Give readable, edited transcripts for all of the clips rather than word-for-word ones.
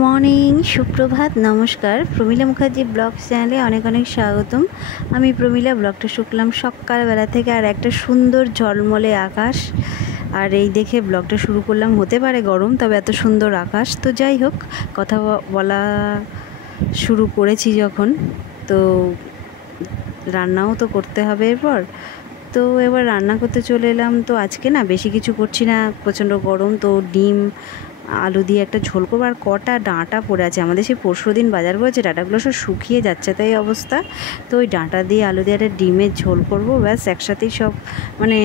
Morning, সুপ্রভাত, নমস্কার। Pramila Mukherjee blog চ্যানেলে অনেক অনেক স্বাগতম। আমি প্রমীলা ব্লগটা শুনলাম সকালবেলা থেকে, আর একটা সুন্দর ঝলমলে আকাশ, আর এই দেখে ব্লগটা শুরু করলাম। হতে পারে গরম, তবে এত সুন্দর আকাশ। তো যাই হোক, কথা বলা শুরু করেছি যখন, তো রান্নাও তো করতে হবে এরপর। তো এবার রান্না করতে চলে এলাম। তো আজকে না বেশি কিছু করছি না, প্রচণ্ড গরম। তো ডিম আলু দিয়ে একটা ঝোল করবো। আর কটা ডাঁটা পড়ে আছে, আমাদের সেই পরশু দিন বাজার করেছে, ডাঁটাগুলো সব শুকিয়ে যাচ্ছে, তাই অবস্থা। তো ওই ডাঁটা দিয়ে আলু দিয়ে একটা ডিমের ঝোল করবো, ব্যাস একসাথেই সব, মানে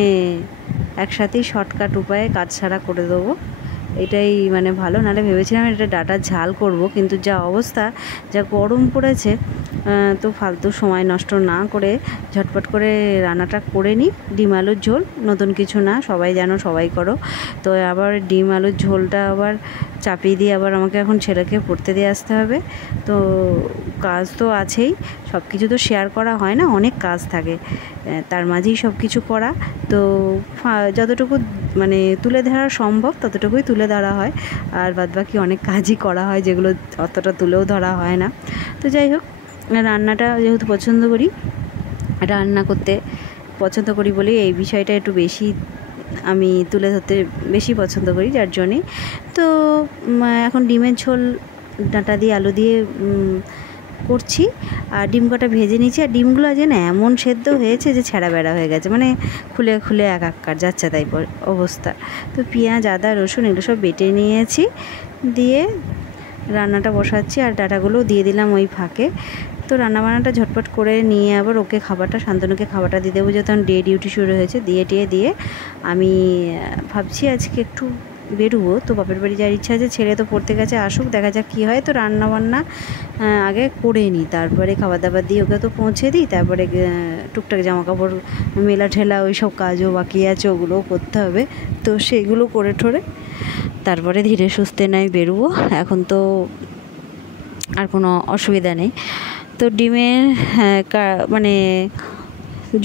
একসাথেই শর্টকাট উপায়ে কাজ ছাড়া করে দেবো। এটাই মানে ভালো। নাহলে ভেবেছিলাম এটা ডাঁটার ঝাল করব, কিন্তু যা অবস্থা, যা গরম পড়েছে, তো ফালতু সময় নষ্ট না করে ঝটপট করে রান্নাটা করে নিই। ডিম আলুর ঝোল, নতুন কিছু না, সবাই জানো, সবাই করো। তো আবার ডিম আলুর ঝোলটা আবার চাপিয়ে দিয়ে আবার আমাকে এখন ছেলেকে পড়তে দিয়ে আসতে হবে। তো কাজ তো আছেই, সব কিছু তো শেয়ার করা হয় না, অনেক কাজ থাকে, তার মাঝেই সব কিছু করা। তো যতটুকু মানে তুলে ধরা সম্ভব ততটুকুই তুলে ধরা হয়, আর বাদবাকি অনেক কাজই করা হয় যেগুলো অতটা তুলেও ধরা হয় না। তো যাই হোক, রান্নাটা যেহেতু পছন্দ করি, রান্না করতে পছন্দ করি বলেই এই বিষয়টা একটু বেশি আমি তুলে ধরতে বেশি পছন্দ করি, যার জন্যে। তো এখন ডিমের ঝোল ডাঁটা দিয়ে আলু দিয়ে করছি, আর ডিম কটা ভেজে নিচ্ছি। আর ডিমগুলো আজ না এমন সেদ্ধ হয়েছে যে ছেঁড়া বেড়া হয়ে গেছে, মানে খুলে খুলে একাকার যাচ্ছে তাই অবস্থা। তো পেঁয়াজ, আদা, রসুন এগুলো সব বেটে নিয়েছি, দিয়ে রান্নাটা বসাচ্ছি। আর ডাঁটাগুলো দিয়ে দিলাম ওই ফাঁকে। তো রান্নাবান্নাটা ঝটপট করে নিয়ে আবার ওকে খাবারটা, শান্তনুকে খাবারটা দিয়ে দেবো, যেহেতু ডে ডিউটি শুরু হয়েছে। দিয়ে আমি ভাবছি আজকে একটু বেরোবো। তো বাপের বাড়ি যাওয়ার ইচ্ছা আছে, ছেলে তো পড়তে গেছে, আসুক, দেখা যাক কী হয়। তো রান্নাবান্না আগে করে নিই, তারপরে খাবার দাবার দিয়ে ওকে তো পৌঁছে দিই, তারপরে টুকটাক জামা কাপড় মেলা ঠেলা ওই সব কাজও বাকি আছে, ওগুলোও করতে হবে। তো সেগুলো করে ঠোরে তারপরে ধীরে সুস্থে নয় বেরোবো। এখন তো আর কোনো অসুবিধা নেই। তো ডিমের মানে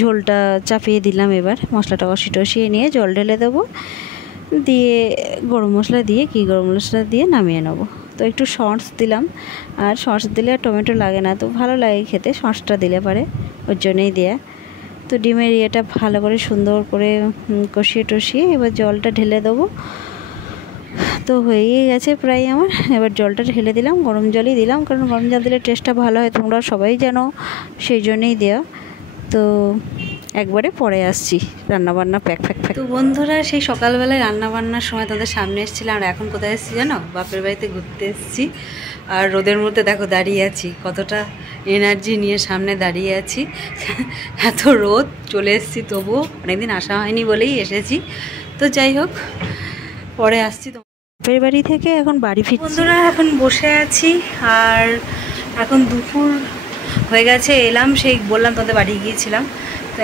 ঝোলটা চাপিয়ে দিলাম। এবার মশলাটা কষিয়ে নিয়ে জল ঢেলে দেবো, দিয়ে গরম মশলা দিয়ে নামিয়ে নেবো। তো একটু সস দিলাম, আর সস দিলে আর টমেটো লাগে না, তো ভালো লাগে খেতে, সসটা দিলে পারে, ওর জন্যই দেয়া। তো ডিমের ইয়েটা ভালো করে সুন্দর করে কষিয়ে এবার জলটা ঢেলে দেবো। তো হয়েই গেছে প্রায় আমার। এবার জলটা ঢেলে দিলাম, গরম জলই দিলাম, কারণ গরম জল দিলে টেস্টটা ভালো হয়, তোমরা সবাই জানো, সেই জন্যই দেওয়া। তো একবারে পরে আসছি, রান্নাবান্না প্যাক। তো বন্ধুরা, সেই সকালবেলায় রান্নাবান্নার সময় তাদের সামনে এসেছিলাম, আর এখন কোথায় এসেছি জানো? বাপের বাড়িতে ঘুরতে এসেছি। আর রোদের মধ্যে দেখো দাঁড়িয়ে আছি, কতটা এনার্জি নিয়ে সামনে দাঁড়িয়ে আছি। এত রোদ, চলে এসেছি, তবুও অনেকদিন আসা হয়নি বলেই এসেছি। তো যাই হোক, পরে আসছি। বাপের বাড়ি থেকে এখন বাড়ি ফিরছি। বন্ধুরা, এখন বসে আছি, আর এখন দুপুর হয়ে গেছে। এলাম, সেই বললাম তোদের বাড়ি গিয়েছিলাম, তো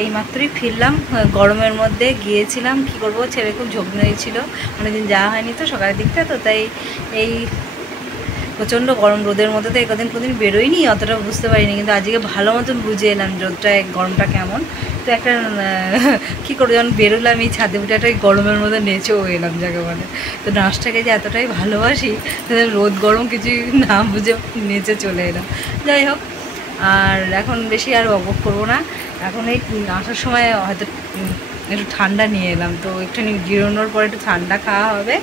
এই মাত্রই ফিরলাম। গরমের মধ্যে গিয়েছিলাম, কি করব, ছেলে খুব ঝোঁক নিয়েছিল, অনেকদিন যাওয়া হয়নি তো সকালের দিকটা, তো তাই এই প্রচণ্ড গরম রোদের মধ্যে তো কোনোদিন বেরোয়নি, অতটা বুঝতে পারিনি, কিন্তু আজকে ভালো মতন বুঝে এলাম রোদটা, গরমটা কেমন। তো একটা কী করে যখন বেরোলাম এই ছাদে উঠে, একটা গরমের মধ্যে নেচেও এলাম যাকে বলে। তো নাচটাকে যে এতটাই ভালোবাসি, রোদ গরম কিছুই না বুঝে নেচে চলে এলাম। যাই হোক, আর এখন বেশি আর বক করবো না। এখন এই আসার সময় হয়তো একটু ঠান্ডা নিয়ে এলাম, তো একটুখানি জিরোনোর পরে একটু ঠান্ডা খাওয়া হবে,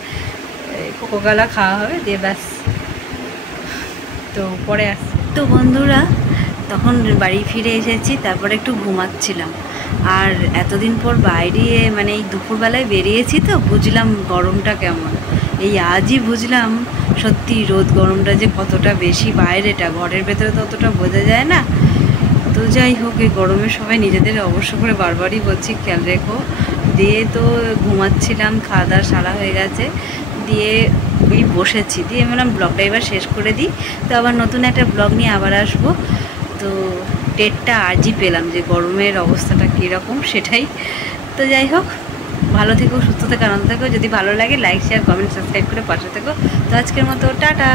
কোকোকোলা খাওয়া হবে, দিয়ে ব্যাস। তো পরে আসছি। তো বন্ধুরা, তখন বাড়ি ফিরে এসেছি, তারপরে একটু ঘুমাচ্ছিলাম। আর এতদিন পর বাইরে, মানে এই দুপুরবেলায় বেরিয়েছি, তো বুঝলাম গরমটা কেমন। এই আজই বুঝলাম সত্যি রোদ গরমটা যে কতটা বেশি বাইরেটা, ঘরের ভেতরে তো অতটা বোঝা যায় না। তো যাই হোক, এই গরমের সময় নিজেদের অবশ্য করে বারবারই বলছি খেয়াল রেখো। দিয়ে তো ঘুমাচ্ছিলাম, খাওয়া দাওয়া সারা হয়ে গেছে, দিয়ে এই বসেছি, দিয়ে বললাম ব্লগটা এবার শেষ করে দিই। তো আবার নতুন একটা ব্লগ নিয়ে আবার আসবো। তো টেরটা আজই পেলাম যে গরমের অবস্থাটা কীরকম, সেটাই। তো যাই হোক, ভালো থেকো, সুস্থ থেকো, আনন্দ থেকো। যদি ভালো লাগে লাইক, শেয়ার, কমেন্ট, সাবস্ক্রাইব করে পাশে থেকো। তো আজকের মতো টাটা।